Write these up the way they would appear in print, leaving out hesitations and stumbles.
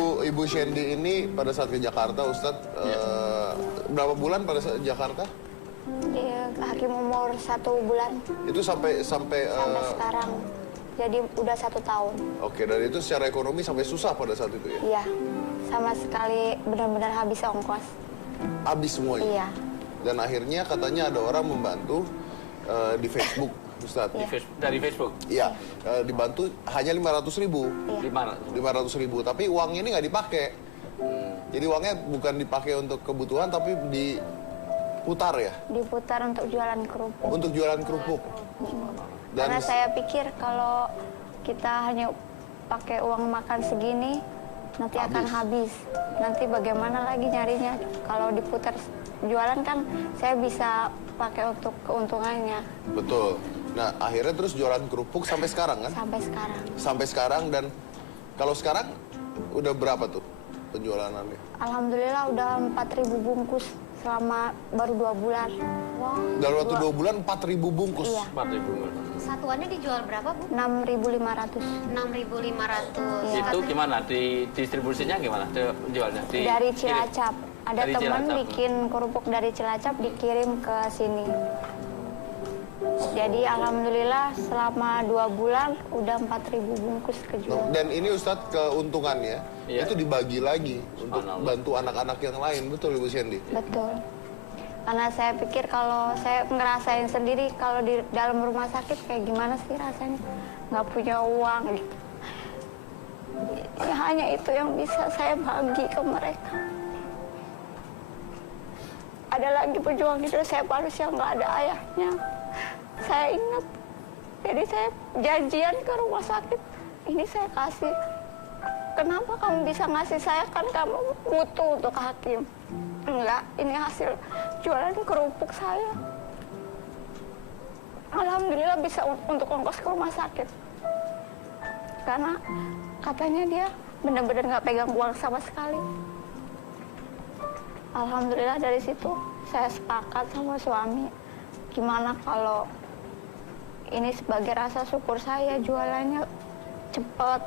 Ibu Shandy ini pada saat ke Jakarta, Ustadz, berapa bulan pada saat Jakarta? Dia hakim umur 1 bulan. Itu sampai Sekarang. Jadi udah 1 tahun. Oke, dan itu secara ekonomi sampai susah pada saat itu ya? Iya. Sama sekali benar-benar habis ongkos. Habis semuanya? Iya. Dan akhirnya katanya ada orang membantu di Facebook, Ustadz. Dari Facebook? Iya, dibantu hanya 500.000. Iya. 500.000, tapi uangnya ini nggak dipakai. Jadi uangnya bukan dipakai untuk kebutuhan, tapi diputar ya? Diputar untuk jualan kerupuk. Untuk jualan kerupuk. Dan Karena saya pikir kalau kita hanya pakai uang makan segini, nanti akan habis. Nanti bagaimana lagi nyarinya? Kalau diputar jualan kan saya bisa pakai untuk keuntungannya. Betul. Nah, akhirnya terus jualan kerupuk sampai sekarang kan? Sampai sekarang. Sampai sekarang, dan kalau sekarang udah berapa tuh penjualannya? Alhamdulillah udah 4.000 bungkus selama baru 2 bulan. Wow. Dalam waktu 2 bulan 4.000 bungkus? Iya. 4.000. Satuannya dijual berapa, Bu? 6.500. 6.500. Itu gimana? Di distribusinya gimana? Jualnya? Dari Cilacap. Ada Dari teman Cilacap. bikin kerupuk dari Cilacap dikirim ke sini. Jadi alhamdulillah selama 2 bulan udah 4.000 bungkus kejual. Dan ini Ustadz keuntungannya itu dibagi lagi untuk bantu anak-anak yang lain, betul Ibu Shandy? Betul. Karena saya pikir kalau saya ngerasain sendiri kalau di dalam rumah sakit kayak gimana sih rasanya nggak punya uang gitu. Ya, hanya itu yang bisa saya bagi ke mereka. Ada lagi pejuang hidup saya Paulus yang nggak ada ayahnya. Saya ingat, jadi saya janjian ke rumah sakit. Ini saya kasih. Kenapa kamu bisa ngasih saya, kan kamu butuh untuk hakim. Enggak, ini hasil jualan kerupuk saya. Alhamdulillah bisa untuk ongkos ke rumah sakit. Karena katanya dia benar-benar nggak pegang uang sama sekali. Alhamdulillah dari situ saya sepakat sama suami. Gimana kalau ini sebagai rasa syukur saya jualannya cepat,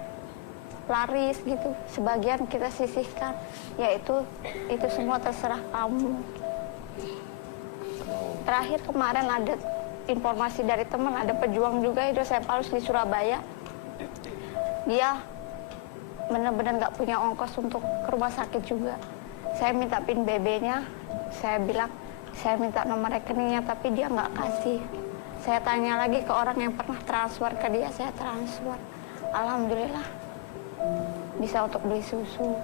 laris gitu. Sebagian kita sisihkan, yaitu itu semua terserah kamu. Terakhir kemarin ada informasi dari teman, ada pejuang juga hidup saya Paulus di Surabaya. Dia benar-benar nggak punya ongkos untuk ke rumah sakit juga. Saya minta PIN BB-nya, saya bilang saya minta nomor rekeningnya, tapi dia nggak kasih. Saya tanya lagi ke orang yang pernah transfer ke dia, saya transfer. Alhamdulillah bisa untuk beli susu.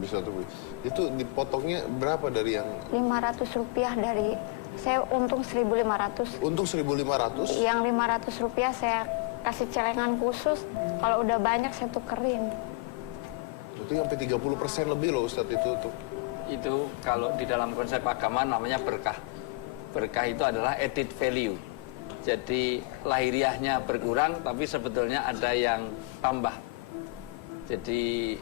Bisa untuk beli. Itu dipotongnya berapa dari yang? Rp500 dari, saya untung 1.500. Untung 1.500? Yang Rp500 saya kasih celengan khusus, kalau udah banyak saya tukerin. Itu sampai 30% lebih loh Ustadz itu tuh. Itu kalau di dalam konsep agama namanya berkah. Berkah itu adalah added value. Jadi lahiriahnya berkurang, tapi sebetulnya ada yang tambah. Jadi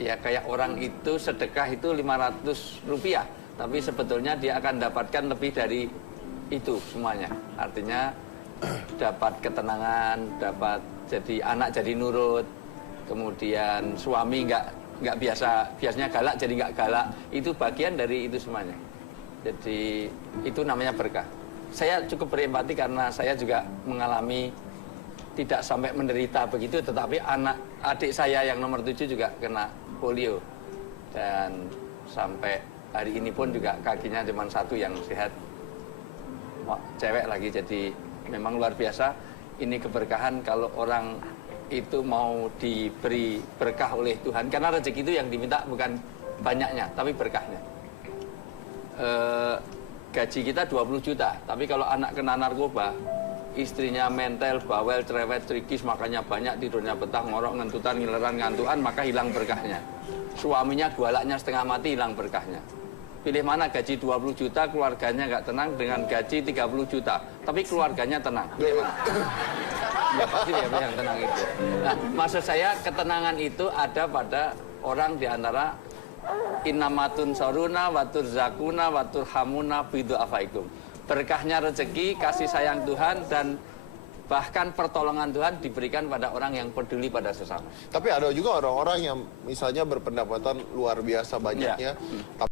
ya kayak orang itu sedekah itu Rp500, tapi sebetulnya dia akan dapatkan lebih dari itu semuanya. Artinya dapat ketenangan, dapat jadi anak jadi nurut, kemudian suami nggak biasanya galak jadi nggak galak. Itu bagian dari itu semuanya. Jadi itu namanya berkah. Saya cukup berempati karena saya juga mengalami tidak sampai menderita begitu, tetapi adik saya yang nomor 7 juga kena polio. Dan sampai hari ini pun juga kakinya cuma 1 yang sehat. Cewek lagi, jadi memang luar biasa. Ini keberkahan kalau orang itu mau diberi berkah oleh Tuhan. Karena rezeki itu yang diminta bukan banyaknya, tapi berkahnya. Gaji kita 20 juta, tapi kalau anak kena narkoba, istrinya mental, bawel, cerewet, trikis, makanya banyak, tidurnya betah, ngorok, ngentutan, ngileran, ngantuan, maka hilang berkahnya. Suaminya gualaknya setengah mati, hilang berkahnya. Pilih mana, gaji 20 juta, keluarganya nggak tenang, dengan gaji 30 juta, tapi keluarganya tenang. Pilih mana? Ya pasti ya yang tenang itu. Nah, maksud saya ketenangan itu ada pada orang di antara innamatun soruna watur zakuna watur hamuna bidu afaikum. Berkahnya rezeki, kasih sayang Tuhan, dan Bahkan pertolongan Tuhan diberikan pada orang yang peduli pada sesama. Tapi ada juga orang-orang yang misalnya berpendapatan luar biasa banyaknya, tapi